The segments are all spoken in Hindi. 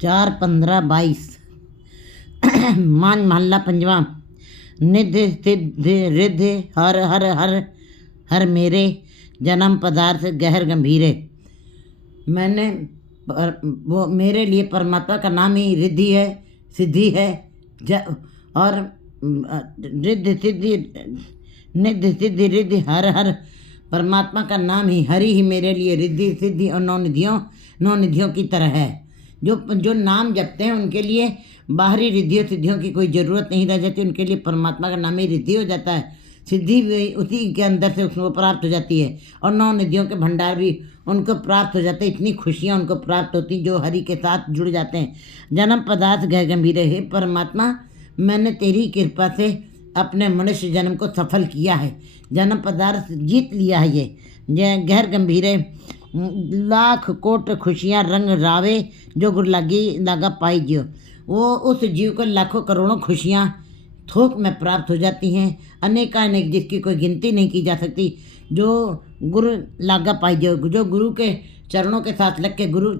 4-15-22 मान महल्ला पंजवा। निधि सिद्धि रिद्धि हर हर हर हर मेरे जन्म पदार्थ गहर गंभीरे। मैंने वो मेरे लिए परमात्मा का नाम ही रिद्धि है, सिद्धि है। और रिद्धि सिद्धि निधि सिद्धि रिद्धि हर हर, परमात्मा का नाम ही हरि ही मेरे लिए रिद्धि सिद्धि और नौ निधियों की तरह है। जो नाम जपते हैं उनके लिए बाहरी रिद्धियों सिद्धियों की कोई ज़रूरत नहीं रह जाती। उनके लिए परमात्मा का नाम ही रिद्धि हो जाता है। सिद्धि भी उसी के अंदर से उसको प्राप्त हो जाती है और 9 निधियों के भंडार भी उनको प्राप्त हो जाते हैं। इतनी खुशियाँ उनको प्राप्त होती जो हरि के साथ जुड़ जाते हैं। जन्म पदार्थ गहर गंभीर है। परमात्मा, मैंने तेरी कृपा से अपने मनुष्य जन्म को सफल किया है, जन्म पदार्थ जीत लिया है। ये गहर गंभीर है। लाख कोट खुशियाँ रंग रावे जो गुर लागा पाई जियो। वो उस जीव को लाखों करोड़ों खुशियाँ थोक में प्राप्त हो जाती हैं, अनेकानेक, जिसकी कोई गिनती नहीं की जा सकती। जो गुरु लागा पाई जियो, जो गुरु के चरणों के साथ लग के, गुरु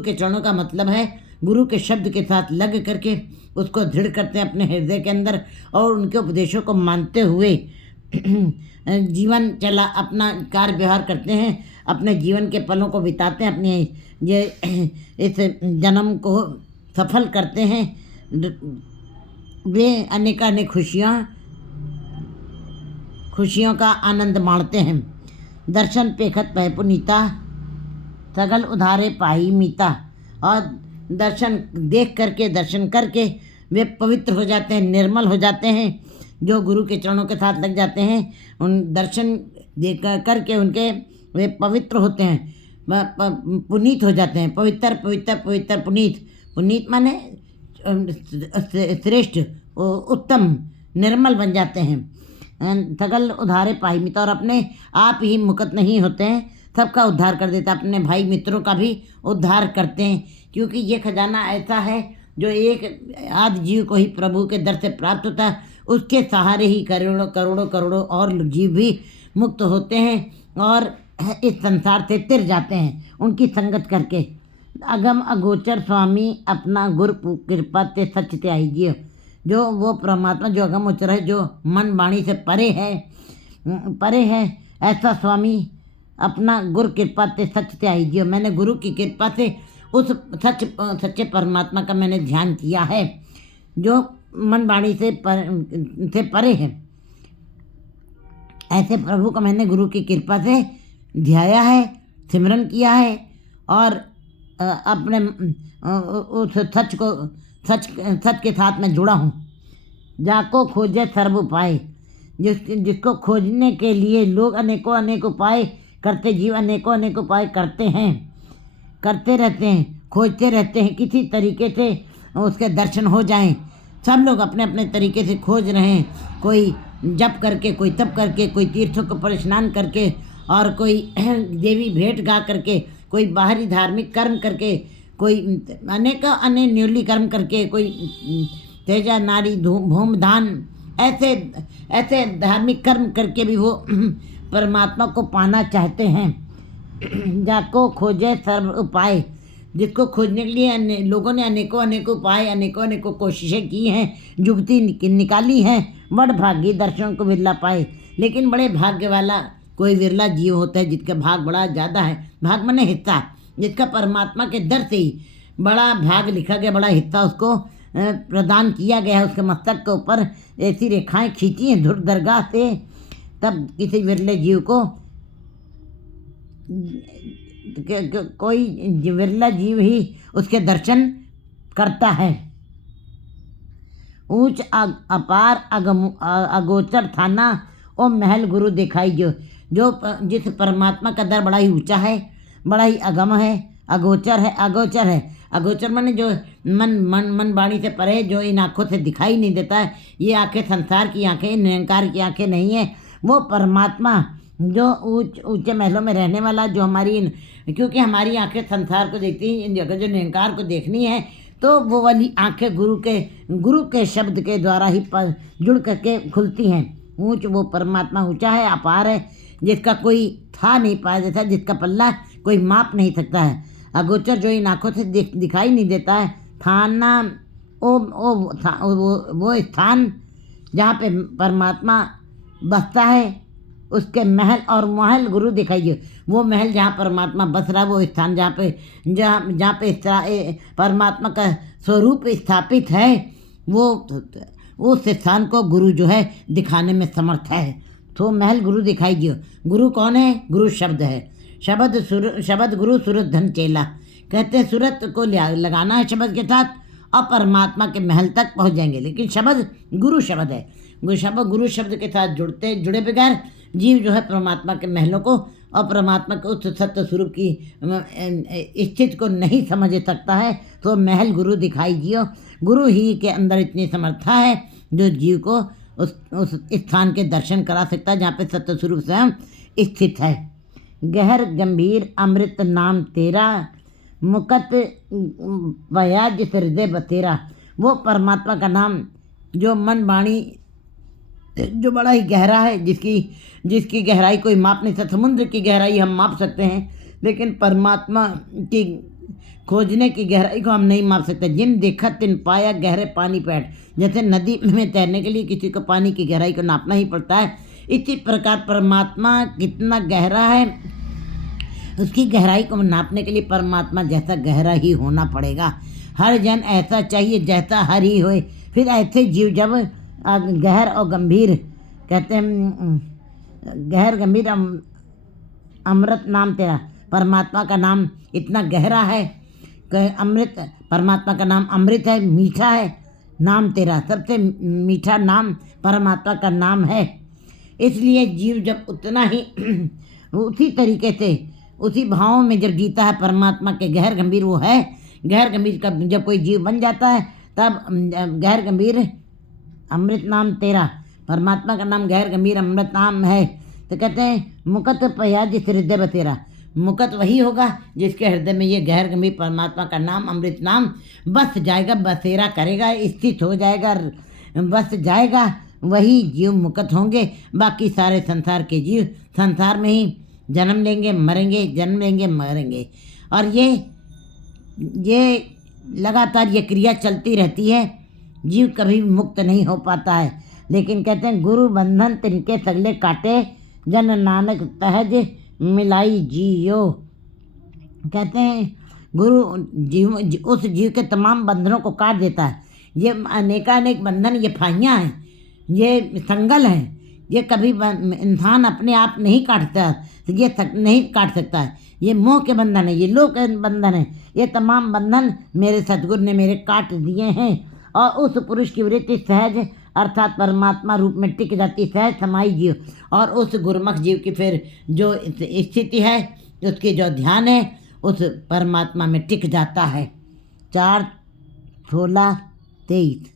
के चरणों का मतलब है गुरु के शब्द के साथ लग करके उसको दृढ़ करते हैं अपने हृदय के अंदर और उनके उपदेशों को मानते हुए जीवन चला अपना कार्य व्यवहार करते हैं, अपने जीवन के पलों को बिताते हैं, अपने ये इस जन्म को सफल करते हैं। वे अनेकानेक खुशियों का आनंद माणते हैं। दर्शन पेखत पह पुनीता सगल उधारे पाई मीता। और दर्शन करके वे पवित्र हो जाते हैं, निर्मल हो जाते हैं। जो गुरु के चरणों के साथ लग जाते हैं, उन दर्शन देख करके उनके वे पवित्र होते हैं, पुनीत हो जाते हैं। पवित्र पवित्र पवित्र पुनीत। पुनीत माने श्रेष्ठ, उत्तम, निर्मल बन जाते हैं। सगल उधारे पाई मित्र, और अपने आप ही मुक्त नहीं होते हैं, सबका उद्धार कर देता, अपने भाई मित्रों का भी उद्धार करते हैं। क्योंकि ये खजाना ऐसा है जो एक आदि जीव को ही प्रभु के दर से प्राप्त होता है। उसके सहारे ही करोड़ों करोड़ों करोड़ों और जीव भी मुक्त होते हैं और इस संसार से तिर जाते हैं उनकी संगत करके। अगम अगोचर स्वामी अपना गुरु कृपा ते सच ते आई जियो। जो वो परमात्मा जो अगम गोचर है, जो मन वाणी से परे है, ऐसा स्वामी अपना गुरु कृपा ते सच ते आई जियो। मैंने गुरु की कृपा से उस सच्चे परमात्मा का मैंने ध्यान किया है जो मन वाणी से परे है। ऐसे प्रभु को मैंने गुरु की कृपा से ध्याया है, सिमरन किया है और अपने उस सच के साथ में जुड़ा हूँ। जाको खोजे सर्व उपाय, जिसको खोजने के लिए लोग अनेकों अनेक उपाय करते, जीव अनेकों अनेक उपाय करते रहते हैं, खोजते रहते हैं किसी तरीके से उसके दर्शन हो जाएं। सब लोग अपने अपने तरीके से खोज रहे हैं, कोई जप करके, कोई तप करके, कोई तीर्थों को पर स्नान करके और कोई देवी भेंट गा करके, कोई बाहरी धार्मिक कर्म करके, कोई अनेक न्यूली कर्म करके, कोई तेजा नारी भूम दान, ऐसे धार्मिक कर्म करके भी वो परमात्मा को पाना चाहते हैं। जाको खोजे सर्व उपाय, जिसको खोजने के लिए लोगों ने अनेकों अनेकों उपाय, अनेकों कोशिशें की हैं, जुगती निकाली हैं, बड़ भागी दर्शन को विरला पाए। लेकिन बड़े भाग्य वाला कोई विरला जीव होता है जिसका भाग बड़ा ज़्यादा है। भाग माने हिस्सा, जिसका परमात्मा के दर से ही बड़ा भाग लिखा गया, बड़ा हिस्सा उसको प्रदान किया गया है। उसके मस्तक के ऊपर ऐसी रेखाएं खींची हैं धुर दरगाह से, तब किसी विरले जीव को कोई विरला जीव ही उसके दर्शन करता है। ऊंच अपार अगोचर थाना ओ महल गुरु दिखाई जो जिस परमात्मा का दर बड़ा ही ऊंचा है, बड़ा ही अगम है, अगोचर है। अगोचर माने जो मन वाणी से परे, जो इन आँखों से दिखाई नहीं देता है। ये आँखें संसार की आँखें, निरंकार की आँखें नहीं है। वो परमात्मा जो ऊंचे महलों में रहने वाला, जो क्योंकि हमारी आंखें संसार को देखती हैं, इन जगह जो निरंकार को देखनी है, तो वो वाली आंखें गुरु के शब्द के द्वारा ही जुड़ करके खुलती हैं। वो परमात्मा ऊंचा है, अपार है, जिसका कोई था नहीं पाया जाता, जिसका पल्ला कोई माप नहीं सकता है। अगोचर जो इन आँखों से दिखाई नहीं देता है, थाना वो स्थान जहाँ पे परमात्मा बसता है, उसके महल और महल गुरु दिखाइए। वो महल जहाँ परमात्मा बस रहा है, वो स्थान जहाँ पे परमात्मा का स्वरूप स्थापित है, वो उस स्थान को गुरु जो है दिखाने में समर्थ है। तो महल गुरु दिखाइए। गुरु कौन है? गुरु शब्द है। शब्द गुरु सूरत धन चेला। कहते हैं सूरत को लगाना है शब्द के साथ और परमात्मा के महल तक पहुँच जाएंगे। लेकिन शब्द गुरु शब्द है। गुरु शब्द के साथ जुड़े बगैर जीव जो है परमात्मा के महलों को और परमात्मा के उस सत्य स्वरूप की स्थिति को नहीं समझ सकता है। तो महल गुरु दिखाई दियो। गुरु ही के अंदर इतनी समर्था है जो जीव को उस स्थान के दर्शन करा सकता है जहाँ पे सत्य स्वरूप स्वयं स्थित है। गहर गंभीर अमृत नाम तेरा, मुकत वयाज हृदय बतेरा। वो परमात्मा का नाम जो मन वाणी जो बड़ा ही गहरा है, जिसकी गहराई कोई माप नहीं सकता। समुद्र की गहराई हम माप सकते हैं, लेकिन परमात्मा की खोजने की गहराई को हम नहीं माप सकते। जिन देखा तिन पाया गहरे पानी पैठ। जैसे नदी में तैरने के लिए किसी को पानी की गहराई को नापना ही पड़ता है, इसी प्रकार परमात्मा कितना गहरा है, उसकी गहराई को नापने के लिए परमात्मा जैसा गहरा ही होना पड़ेगा। हर जन ऐसा चाहिए जैसा हर ही होए। फिर ऐसे जीव जब गहर और गंभीर, कहते हैं गहर गंभीर अमृत नाम तेरा, परमात्मा का नाम इतना गहरा है कि अमृत, परमात्मा का नाम अमृत है, मीठा है। नाम तेरा सबसे मीठा नाम परमात्मा का नाम है। इसलिए जीव जब उतना ही उसी तरीके से उसी भाव में जब जीता है परमात्मा के गहर गंभीर वो है। गहर गंभीर का जब कोई जीव बन जाता है तब गहर गंभीर अमृत नाम तेरा, परमात्मा का नाम गहर गंभीर अमृत नाम है। तो कहते हैं मुकत पयाज हृदय बतेरा। मुकत वही होगा जिसके हृदय में ये गहर गंभीर परमात्मा का नाम अमृत नाम बस जाएगा, बसेरा करेगा, स्थित हो जाएगा, बस जाएगा, वही जीव मुकत होंगे। बाकी सारे संसार के जीव संसार में ही जन्म लेंगे मरेंगे, जन्म लेंगे मरेंगे, और ये लगातार ये क्रिया चलती रहती है। जीव कभी मुक्त नहीं हो पाता है। लेकिन कहते हैं गुरु बंधन तिनके सगले काटे, जन नानक तहज मिलाई जियो। कहते हैं गुरु उस जीव के तमाम बंधनों को काट देता है। ये अनेकानेक बंधन, ये फाइयाँ हैं, ये संगल हैं, ये कभी इंसान अपने आप नहीं काटता, ये नहीं काट सकता है। ये मोह के बंधन है, ये लोक के बंधन है। ये तमाम बंधन मेरे सतगुरु ने मेरे काट दिए हैं। और उस पुरुष की वृत्ति सहज अर्थात परमात्मा रूप में टिक जाती, सहज समाई जीव। और उस गुरुमुख जीव की फिर जो स्थिति है, उसकी जो ध्यान है, उस परमात्मा में टिक जाता है। 4/16/23